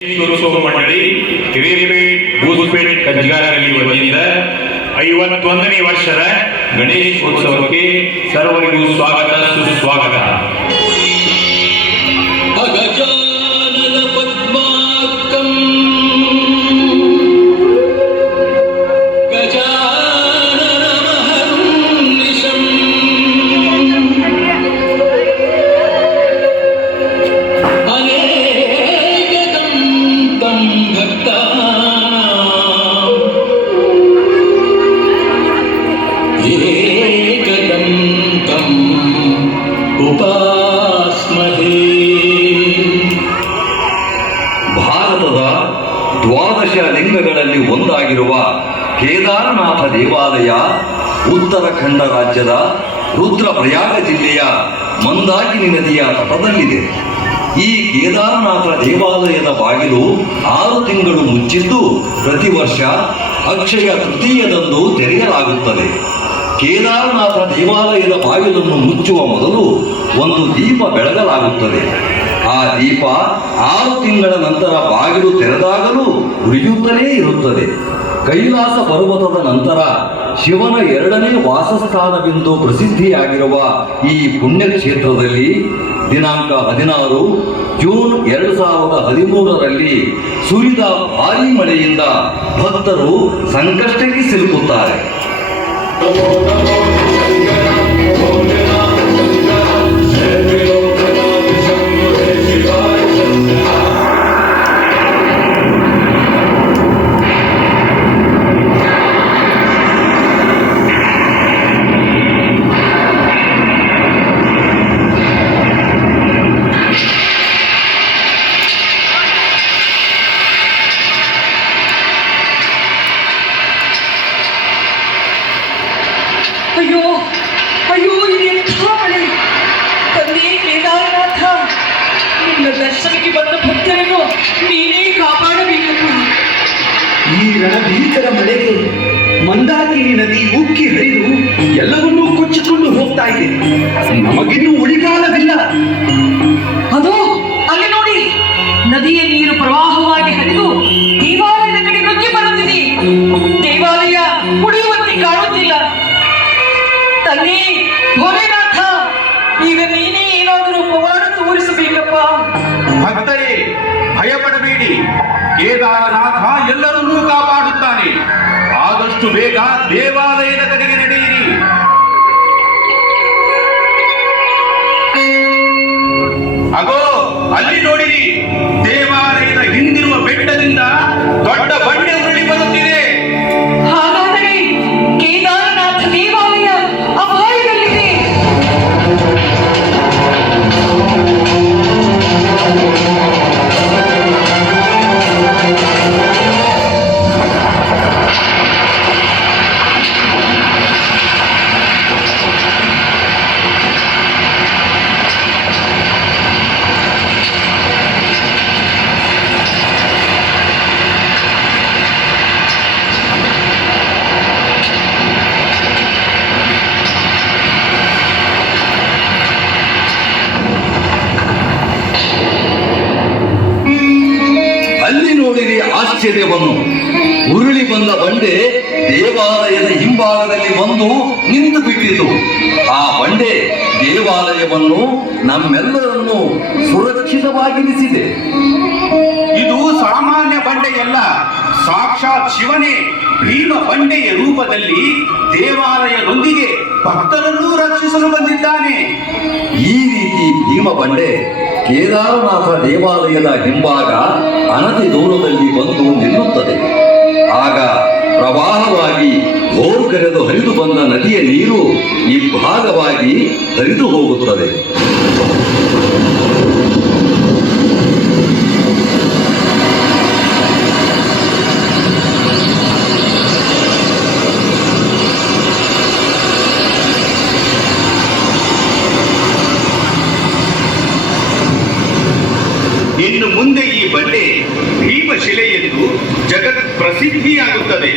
ಉತ್ಸವ ಮಂಡಳಿ ಹಿರೇಪೇಟ್ ಬೂಸ್ಪೇಟ್ ಕಂಚಿಗಾರರಲ್ಲಿ ವತಿಯಿಂದ 51ನೇ ವರ್ಷದ ಗಣೇಶ ಉತ್ಸವಕ್ಕೆ ಸರ್ವರಿಗೂ ಸ್ವಾಗತ ಸುಸ್ವಾಗತ. ಭಾರತದ 12 ಲಿಂಗಗಳಲ್ಲಿ ಒಂದಾಗಿರುವ ಕೇದಾರನಾಥ ದೇವಾಲಯ ಉತ್ತರಾಖಂಡ ರಾಜ್ಯದ ರುದ್ರಪ್ರಯಾಗ ಜಿಲ್ಲೆಯ ಮಂದಾಕಿನಿ ನದಿಯ ತಟದಲ್ಲಿದೆ. ಈ ಕೇದಾರನಾಥ ದೇವಾಲಯದ ಬಾಗಿಲು 6 ತಿಂಗಳು ಮುಚ್ಚಿದ್ದು ಪ್ರತಿ ವರ್ಷ ಅಕ್ಷಯ ತೃತೀಯದಂದು ತೆರೆಯಲಾಗುತ್ತದೆ. ಕೇದಾರನಾಥ ದೇವಾಲಯದ ಬಾಗಿಲನ್ನು ಮುಚ್ಚುವ ಮೊದಲು ಒಂದು ದೀಪ ಬೆಳಗಲಾಗುತ್ತದೆ. ಆ ದೀಪ 6 ತಿಂಗಳ ನಂತರ ಬಾಗಿಲು ತೆರೆದಾಗಲೂ ಉರಿಯುತ್ತಲೇ ಇರುತ್ತದೆ. ಕೈಲಾಸ ಪರ್ವತದ ನಂತರ ಶಿವನ 2ನೇ ವಾಸಸ್ಥಾನವೆಂದು ಪ್ರಸಿದ್ಧಿಯಾಗಿರುವ ಈ ಪುಣ್ಯಕ್ಷೇತ್ರದಲ್ಲಿ ದಿನಾಂಕ 16 ಜೂನ್ 2013ರಲ್ಲಿ ಸುರಿದ ಭಾರೀ ಮಳೆಯಿಂದ ಭಕ್ತರು ಸಂಕಷ್ಟಕ್ಕೆ ಸಿಲುಕುತ್ತಾರೆ. ಅಯ್ಯೋ ಅಯ್ಯೋ, ಇದೆಂಥ ಮಳೆ! ತಂದೆ ಕೇದಾರನಾಥ, ನಿನ್ನ ದರ್ಶನಕ್ಕೆ ಬಂದ ಭಕ್ತರನ್ನು ನೀನೇ ಕಾಪಾಡಬೇಕಪ್ಪ. ಈ ರಣಭೀಕರ ಮಳೆಗೆ ಮಂದಾಕಿನಿ ನದಿ ಉಕ್ಕಿ ಹರಿದು ಎಲ್ಲವನ್ನೂ ಕೊಚ್ಚಿಕೊಂಡು ಹೋಗ್ತಾ ಇದೆ. ನಮಗಿನ್ನೂ ಉಳಿಗಾಲವಿಲ್ಲ. ಅದು ಅಲ್ಲಿ ನೋಡಿ, ನದಿಯ ನೀರು ಪ್ರವಾಹವಾಗಿ ಹರಿದು ದೇವಾಲಯದ ಕಡೆ ನುಗ್ಗಿ ಬರುತ್ತಿದೆ. ದೇವಾಲಯ ಕುಡಿಯುವಂತೆ ಕಾಣುತ್ತಿಲ್ಲ. ತಂದೆ ಭೋಲೆನಾಥ, ಈಗ ನೀನೇ ಏನಾದರೂ ಪವಾಡ ತೋರಿಸಬೇಕಪ್ಪ. ಭಕ್ತರೇ, ಭಯಪಡಬೇಡಿ. ಕೇದಾರನಾಥ ಎಲ್ಲರನ್ನೂ ಕಾಪಾಡುತ್ತಾನೆ. ಆದಷ್ಟು ಬೇಗ ದೇವಾಲಯದ ಕಡೆಗೆ ನಡೆಯಿರಿ. ಅಗೋ, ಅಲ್ಲಿ ನೋಡಿರಿ, ದೇವಾಲಯದ ಹಿಂದಿರುವ ಬೆಟ್ಟದಿಂದ ದೊಡ್ಡ ಬಂಡೆ ಉರುಳಿ ಬರುತ್ತಿದೆ. ಹಾಗಾದರೆ ಕೇದಾರನಾಥ ದೇವಾಲಯ ಅಪಾಯದಲ್ಲಿದೆ. ಆಶ್ಚರ್ಯವನ್ನು, ಉರುಳಿ ಬಂದ ಬಂಡೆ ದೇವಾಲಯದ ಹಿಂಭಾಗದಲ್ಲಿ ಬಂದು ನಿಂತು ಬಿಟ್ಟಿತು. ಆ ಬಂಡೆ ದೇವಾಲಯವನ್ನು ನಮ್ಮೆಲ್ಲರನ್ನು ಸುರಕ್ಷಿತವಾಗಿರಿಸಿದೆ. ಇದು ಸಾಮಾನ್ಯ ಬಂಡೆಯಲ್ಲ, ಸಾಕ್ಷಾತ್ ಶಿವನೇ ಭೀಮ ಬಂಡೆಯ ರೂಪದಲ್ಲಿ ದೇವಾಲಯದೊಂದಿಗೆ ಭಕ್ತರನ್ನೂ ರಕ್ಷಿಸಲು ಬಂದಿದ್ದಾನೆ. ಈ ರೀತಿ ಭೀಮ ಬಂಡೆ ಕೇದಾರನಾಥ ದೇವಾಲಯದ ಹಿಂಭಾಗ ಅನತಿ ದೂರದಲ್ಲಿ ಬಂದು ನಿಲ್ಲುತ್ತದೆ. ಆಗ ಪ್ರವಾಹವಾಗಿ ಭೋರ್ಗರೆದು ಹರಿದು ಬಂದ ನದಿಯ ನೀರು ಇಬ್ಬಾಗವಾಗಿ ಹರಿದು ಹೋಗುತ್ತದೆ. ಇನ್ನು ಮುಂದೆ ಈ ಬಂಡೆ ಭೀಮಶಿಲೆ ಎಂದು ಜಗತ್ ಪ್ರಸಿದ್ಧಿಯಾಗುತ್ತದೆ.